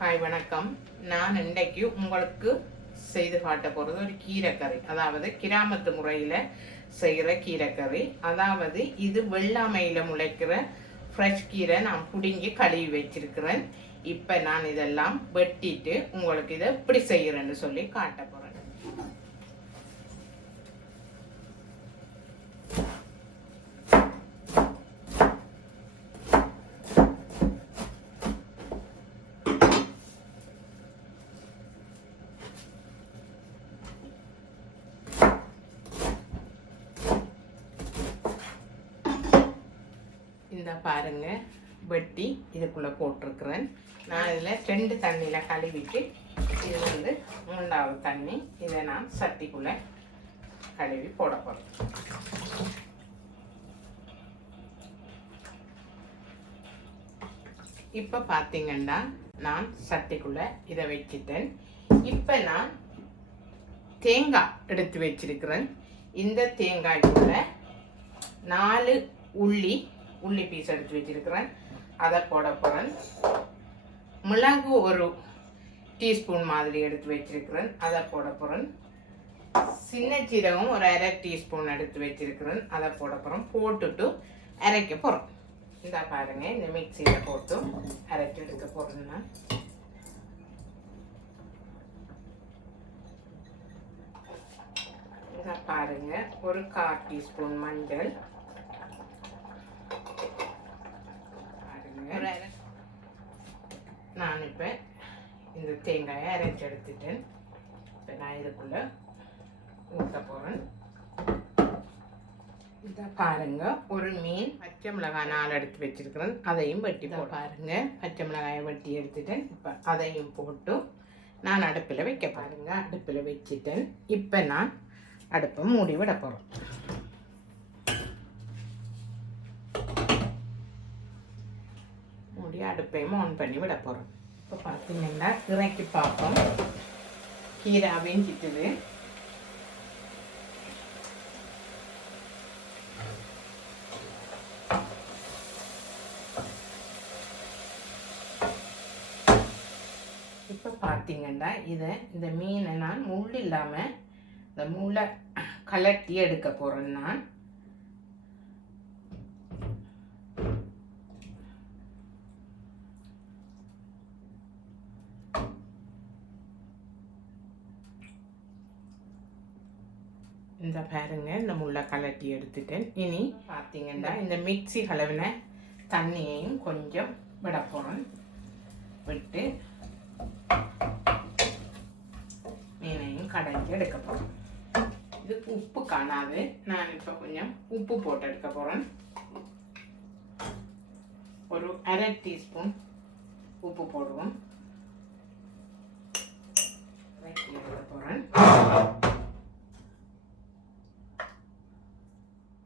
Hi வணக்கம். நான் இன்றைக்கு உங்களுக்கு செய்து காட்ட போகிறது ஒரு கீரைக்கறி, அதாவது கிராமத்து முறையில் செய்கிற கீரைக்கறி. அதாவது இது வெள்ளாமையில் முளைக்கிற ஃப்ரெஷ் கீரை நான் பிடுங்கி கழுவி வச்சிருக்கிறேன். இப்போ நான் இதெல்லாம் வெட்டிட்டு உங்களுக்கு இதை எப்படி செய்கிறேன்னு சொல்லி காட்ட போகிறேன். இந்த பாருங்க, வெட்டி இதுக்குள்ளே போட்டிருக்கிறேன். நான் இதில் 2 தண்ணியில் கழுவிட்டு, இது வந்து 3வது தண்ணி. இதை நான் சட்டிக்குள்ளே கழுவி போட போகிறேன். இப்போ பார்த்தீங்கன்னா நான் சட்டிக்குள்ளே இதை வச்சுட்டேன். இப்போ நான் தேங்காய் எடுத்து வச்சிருக்கிறேன். இந்த தேங்காய்க்குள்ள 4 உள்ளி பீஸ் எடுத்து வச்சிருக்கிறேன். அதை போட போகிறேன். மிளகு ஒரு டீஸ்பூன் மாதிரி எடுத்து வச்சிருக்கிறேன். அதை போட போகிறேன். சின்ன சீரகம் ஒரு 1/2 டீஸ்பூன் எடுத்து வச்சிருக்கிறேன். அதை போட போகிறோம். போட்டுட்டு அரைக்க போகிறோம். இந்த பாருங்க, இந்த மிக்சியில் போட்டு அரைச்சி எடுக்க போகிறேன்னா இதை பாருங்க, ஒரு 1/4 டீஸ்பூன் மஞ்சள், நான் இப்போ இந்த தேங்காயை அரைச்சி எடுத்துட்டேன். இப்போ நான் இதுக்குள்ளே ஊற்ற போகிறேன். இதை பாருங்க, ஒரு மீன் பச்சை மிளகாய் 4 எடுத்து வச்சிருக்கிறேன். அதையும் வெட்டி பாருங்க, பச்சை மிளகாயை வெட்டி எடுத்துட்டேன். இப்போ அதையும் போட்டு நான் அடுப்பில் வைக்க பாருங்க. அடுப்பில் வச்சுட்டேன். இப்போ நான் அடுப்பை மூடி விட போகிறோம். அடுப்பையும் ஆன் பண்ணி விட போகிறோம். இப்போ பார்த்தீங்கன்னா இறக்கி பார்ப்போம். கீரை வெஞ்சிட்டுது. இப்போ பார்த்தீங்கன்னா இந்த மீனை நான் முள் இல்லாமல் இந்த முள்ளை கலட்டி எடுக்க போகிறேன். நான் இந்த பாருங்க, இந்த முள்ளை கலட்டி எடுத்துட்டேன். இனி பார்த்தீங்கன்னா இந்த மிக்சி கலவின தண்ணியையும் கொஞ்சம் விட போகிறேன். விட்டு மீனையும் கடைஞ்சி எடுக்க போகிறேன். இதுக்கு உப்பு காணாது. நான் இப்போ கொஞ்சம் உப்பு போட்டு எடுக்க போகிறேன். ஒரு 1/2 டீஸ்பூன் உப்பு போடுவோம். எடுக்க போகிறேன்.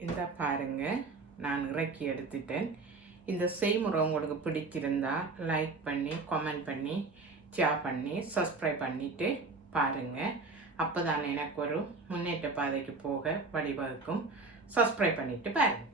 இந்த பாருங்க, நான் இறக்கி எடுத்துட்டேன். இந்த செய்முறை உங்களுக்கு பிடிச்சிருந்தா லைக் பண்ணி, கமெண்ட் பண்ணி, ஷேர் பண்ணி, சப்ஸ்கிரைப் பண்ணிவிட்டு பாருங்கள். அப்போ தான் எனக்கு ஒரு முன்னேற்ற பாதைக்கு போக வழிவகுக்கும். சப்ஸ்கிரைப் பண்ணிவிட்டு பாருங்கள்.